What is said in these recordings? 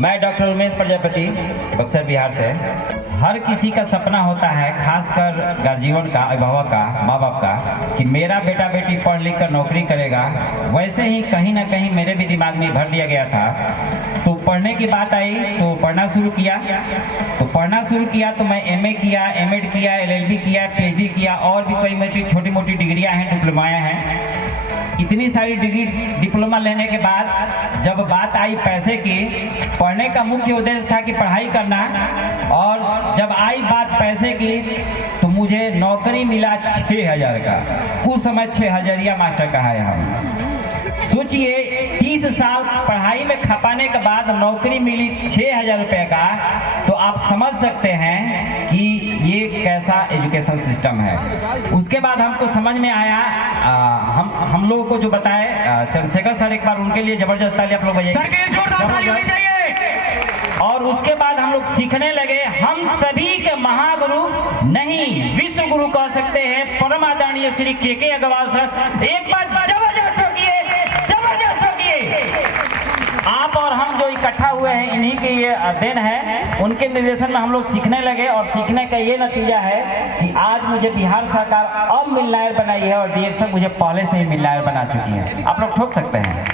मैं डॉक्टर उमेश प्रजापति बक्सर बिहार से। हर किसी का सपना होता है, खासकर गार्जियन का, अभिभावक का, माँ बाप का, कि मेरा बेटा बेटी पढ़ लिख कर नौकरी करेगा। वैसे ही कहीं ना कहीं मेरे भी दिमाग में भर दिया गया था। तो पढ़ने की बात आई तो पढ़ना शुरू किया। तो मैं एमए किया, एमएड किया, एलएलबी किया, पीएचडी किया और भी कई मेरी छोटी मोटी डिग्रियां हैं, डिप्लोमाएँ हैं। इतनी सारी डिग्री डिप्लोमा लेने के बाद जब बात आई पैसे की, पढ़ने का मुख्य उद्देश्य था कि पढ़ाई करना, और जब आई बात पैसे की तो मुझे नौकरी मिला 6,000 का। उस समय 6,000 मास्टर कहा है हम। सोचिए 30 साल पढ़ाई में खपाने के बाद नौकरी मिली 6,000 रुपए का, तो आप समझ सकते हैं कि ये कैसा एजुकेशन सिस्टम है। उसके बाद हमको समझ में आया, हम लोगों को जो बताए चंद्रशेखर सर, एक बार उनके लिए जबरदस्त ताली आप लोग बजाइए। और उसके बाद हम लोग सीखने लगे। हम सभी के महागुरु नहीं, विश्व गुरु कह सकते हैं, परम आदरणीय श्री के अग्रवाल सर। एक बार जबरदस्त ठोकिए। आप और हम जो इकट्ठा हुए हैं, इन्हीं के ये देन है। उनके निर्देशन में हम लोग सीखने लगे, और सीखने का ये नतीजा है कि आज मुझे बिहार सरकार अब मिलनायर बनाई है, और डीएक्शन मुझे पहले से ही मिलनायर बना चुकी है। आप लोग ठोक सकते हैं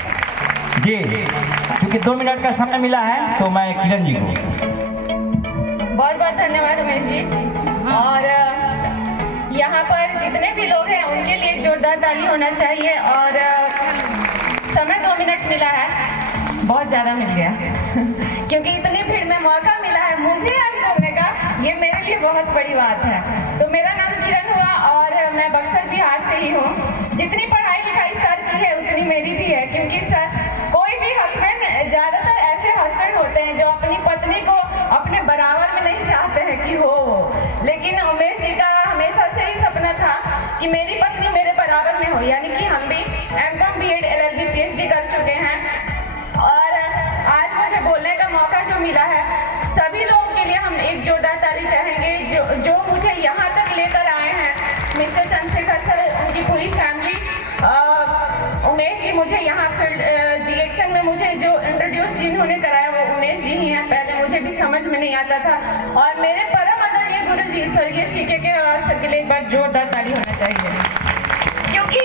जी। क्योंकि 2 मिनट का समय मिला है, तो मैं किरण जी को बहुत बहुत धन्यवाद उमेश जी। और यहाँ पर जितने भी लोग हैं उनके लिए जोरदार ताली होना चाहिए। और समय 2 मिनट मिला है, बहुत ज़्यादा मिल गया क्योंकि इतनी भीड़ में मौका मिला है मुझे आज बोलने का, ये मेरे लिए बहुत बड़ी बात है। तो मेरा नाम किरण हुआ और मैं बक्सर बिहार से ही हूँ। जितनी पढ़ाई लिखाई सर की है उतनी मेरी भी है, क्योंकि सर कोई भी हस्बैंड, ज़्यादातर ऐसे हस्बैंड होते हैं जो अपनी पत्नी को अपने बराबर में नहीं चाहते हैं कि हो, लेकिन उमेश जी का हमेशा से ही सपना था कि मेरी पत्नी मेरे बराबर में हो। यानी कि हम भी एमकॉम, बीएड, एलएलबी, पीएचडी कर चुके हैं। और आज मुझे बोलने का मौका जो मिला है, सभी लोगों के लिए हम एक जोरदार ताली चाहेंगे जो मुझे यहाँ तक लेकर आए हैं। मिस्टर चंद्रशेखर सर, उनकी पूरी फैमिली, उमेश जी मुझे यहाँ फील्ड डीएक्शन में मुझे जो इंट्रोड्यूस जिन्होंने कराया वो उमेश जी ही हैं। पहले मुझे भी समझ में नहीं आता था। और मेरे परम आदरणीय गुरु जी स्वर्गीय श्री के सर के लिए एक बार जोरदार ताली होना चाहिए, क्योंकि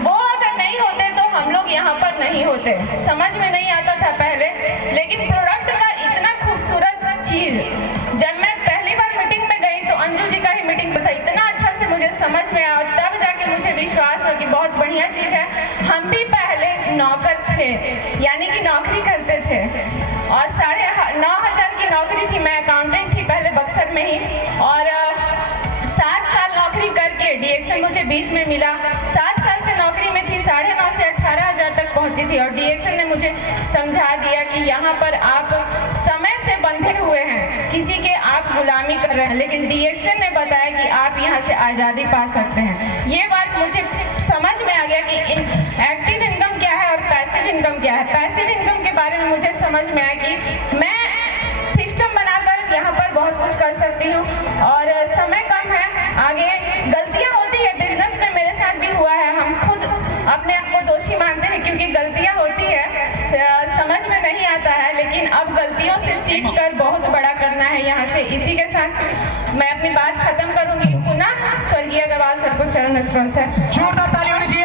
वो अगर नहीं होते तो हम लोग यहाँ पर नहीं होते। समझ में नहीं आता था पहले, लेकिन प्रोडक्ट का इतना खूबसूरत चीज, जब मैं पहली बार मीटिंग में गई तो अंजू जी का ही मीटिंग था, इतना अच्छा से मुझे समझ में आया, तब जाके मुझे विश्वास हुआ कि बहुत बढ़िया चीज है। हम भी पहले नौकर थे, यानी कि नौकरी करते थे, और 9,500 की नौकरी थी। मैं अकाउंटेंट थी पहले बक्सर में ही, और 7 साल नौकरी करके डीएक्शन मुझे बीच में मिला। 7 साल से नौकरी में थी, 9,500 से 18,000 तक पहुंची थी। और डीएक्शन ने मुझे समझा दिया कि यहाँ पर आप समय से बंधे हुए हैं, किसी के आप गुलामी कर रहे हैं, लेकिन डीएक्शन ने बताया कि आप यहाँ से आज़ादी पा सकते हैं। ये बात मुझे समझ में आ गया कि एक्टिव इनकम क्या है और पैसिव इनकम क्या है। पैसिव इनकम के बारे में मुझे समझ में आया कि मैं सिस्टम बनाकर यहाँ पर बहुत कुछ कर सकती हूँ, और समय कम है। आगे गलतियाँ होती है, बिजनेस में मेरे साथ भी हुआ है। हम खुद अपने आप को दोषी मानते हैं क्योंकि गलतियाँ होती है, समझ में नहीं आता है, लेकिन अब गलतियों से सीख कर बहुत बड़ा करना है यहाँ से। इसी के साथ मैं अपनी बात खत्म करूँगी। पुनः स्वर्गीय अग्रवाल सर को चरण स्पर्श है। जोरदार ताली होनी चाहिए।